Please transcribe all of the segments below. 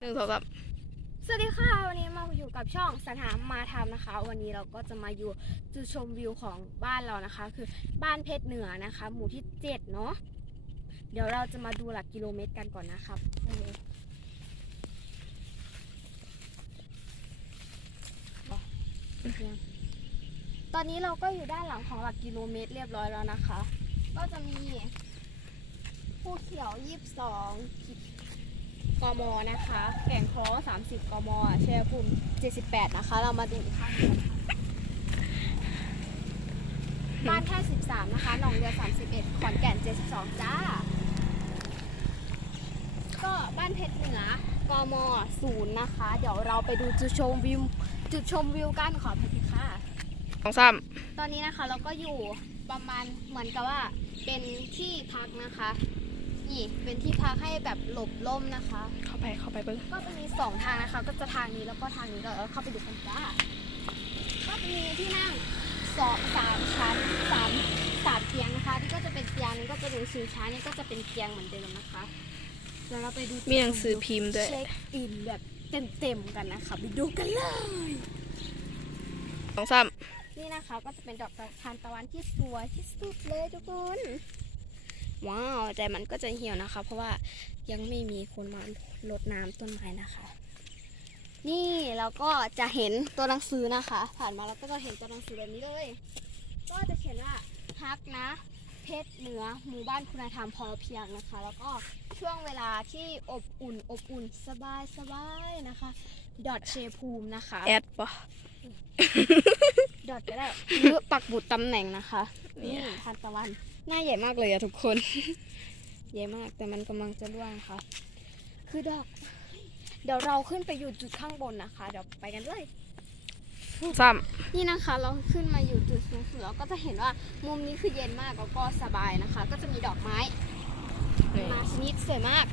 หนึ่งสองสามสวัสดีค่ะ วันนี้มาอยู่กับช่องสถานมาทำนะคะ วันนี้เราก็จะมาอยู่จุดชมวิวของบ้านเรานะคะ คือบ้านเพชรเหนือนะคะ หมู่ที่เจ็ดเนาะเดี๋ยวเราจะมาดูหลักกิโลเมตรกันก่อนนะครับเออบอกยังตอนนี้เราก็อยู่ด้านหลังของหลักกิโลเมตรเรียบร้อยแล้วนะคะ ก็จะมีภูเขียวยี่สิบสอง กมนะคะ แก่งค้อ30 กมเชียร์ภูมิ78 นะคะ เรามาดูอีกข้างหนึงนะคะบ้านแค่13 นะคะ หนองเรือ 31 ขอนแก่น 72 จ้า ก็บ้านเพชรเหนือกม0นะคะ เดี๋ยวเราไปดูจุดชมวิว จุดชมวิวกันขอพทิค่ะสองสามตอนนี้นะคะเราก็อยู่ประมาณเหมือนกับว่าเป็นที่พักนะคะ นี่เป็นที่พักให้แบบหลบล่มนะคะ เข้าไปเข้าไปเบิ้งก็จะมีสองทางนะคะ ก็จะทางนี้แล้วก็ทางนี้เราเข้าไปดูกันจ้าก็จะมีที่นั่งสองสามชั้นสามสามเตียงนะคะ ที่ก็จะเป็นเตียงนี้ก็จะเป็นชิงช้านี่ก็จะเป็นเตียงเหมือนเดิมนะคะเดี๋ยวเราไปดูมีหนังสือพิมพ์ด้วยเช็คอินแบบเต็มๆกันนะคะไปดูกันเลยสองสามนี่นะคะก็จะเป็นดอกทานตะวันที่สวยที่สุดเลยทุกคน ว้าวแต่มันก็จะเหี่ยวนะคะ เพราะว่ายังไม่มีคนมารดน้ำต้นไม้นะคะ นี่เราก็จะเห็นตัวหนังสือนะคะ ผ่านมาแล้วก็จะเห็นตัวหนังสือแบบนี้เลย ก็จะเขียนว่าฮักนะ เพชรเหนือหมู่บ้านคุณธรรมพอเพียงนะคะ แล้วก็ช่วงเวลาที่อบอุ่นอบอุ่นสบายสบายนะคะดอทเชภูมินะคะแอดปะดอทก็ได้หรือปักบุดตำแหน่งนะคะเนี่นี่ยทานตะวัน หน้าใหญ่มากเลยอะทุกคน ใหญ่มากแต่มันกำลังจะร่วงค่ะ คือดอก เดี๋ยวเราขึ้นไปอยู่จุดข้างบนนะคะ เดี๋ยวไปกันเลยสามนี่นะคะเราขึ้นมาอยู่จุดสูงสุดแล้วก็จะเห็นว่ามุมนี้คือเย็นมากแล้วก็สบายนะคะ ก็จะมีดอกไม้นี่มาชนิดสวยมาก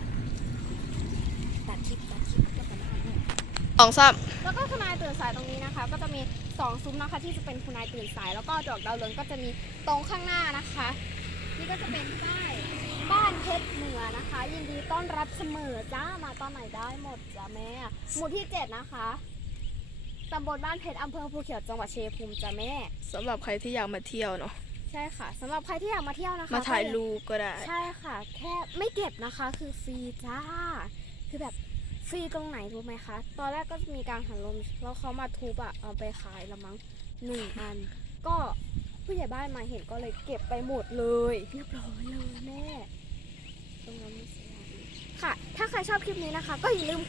ตัดคลิปตัดคลิปก็ตัดได้สองสามแล้วก็คุณนายตื่นสายตรงนี้นะคะ ก็จะมีสองซุ้มนะคะที่จะเป็นคุณนายตื่นสาย แล้วก็ดอกดาวเรืองก็จะมีตรงข้างหน้านะคะ นี่ก็จะเป็นป้ายบ้านเพชรเหนือนะคะ ยินดีต้อนรับเสมอจ้ามาตอนไหนได้หมดจ้าแม่หมู่ที่เจ็ดนะคะตำบลบ้านเพชรอำเภอภูเขียวจังหวัดชัยภูมิจ้าแม่ สำหรับใครที่อยากมาเที่ยวเนาะ ใช่ค่ะสำหรับใครที่อยากมาเที่ยวนะคะมาถ่ายก็รูปก็ได้ ใช่ค่ะ แค่ไม่เก็บนะคะ คือฟรีจ้า คือแบบฟรีตรงไหนรู้ไหมคะ ตอนแรกก็จะมีการหันลมแล้วเขามาทุบอะเอาไปขายละมั้งหนึ่งอัน ก็ ผู้ใหญ่บ้านมาเห็นก็เลยเก็บไปหมดเลยเรียบร้อยเลยแม่ตรงนั้นไม่เสียค่ะ ถ้าใครชอบคลิปนี้นะคะ ก็อย่าลืม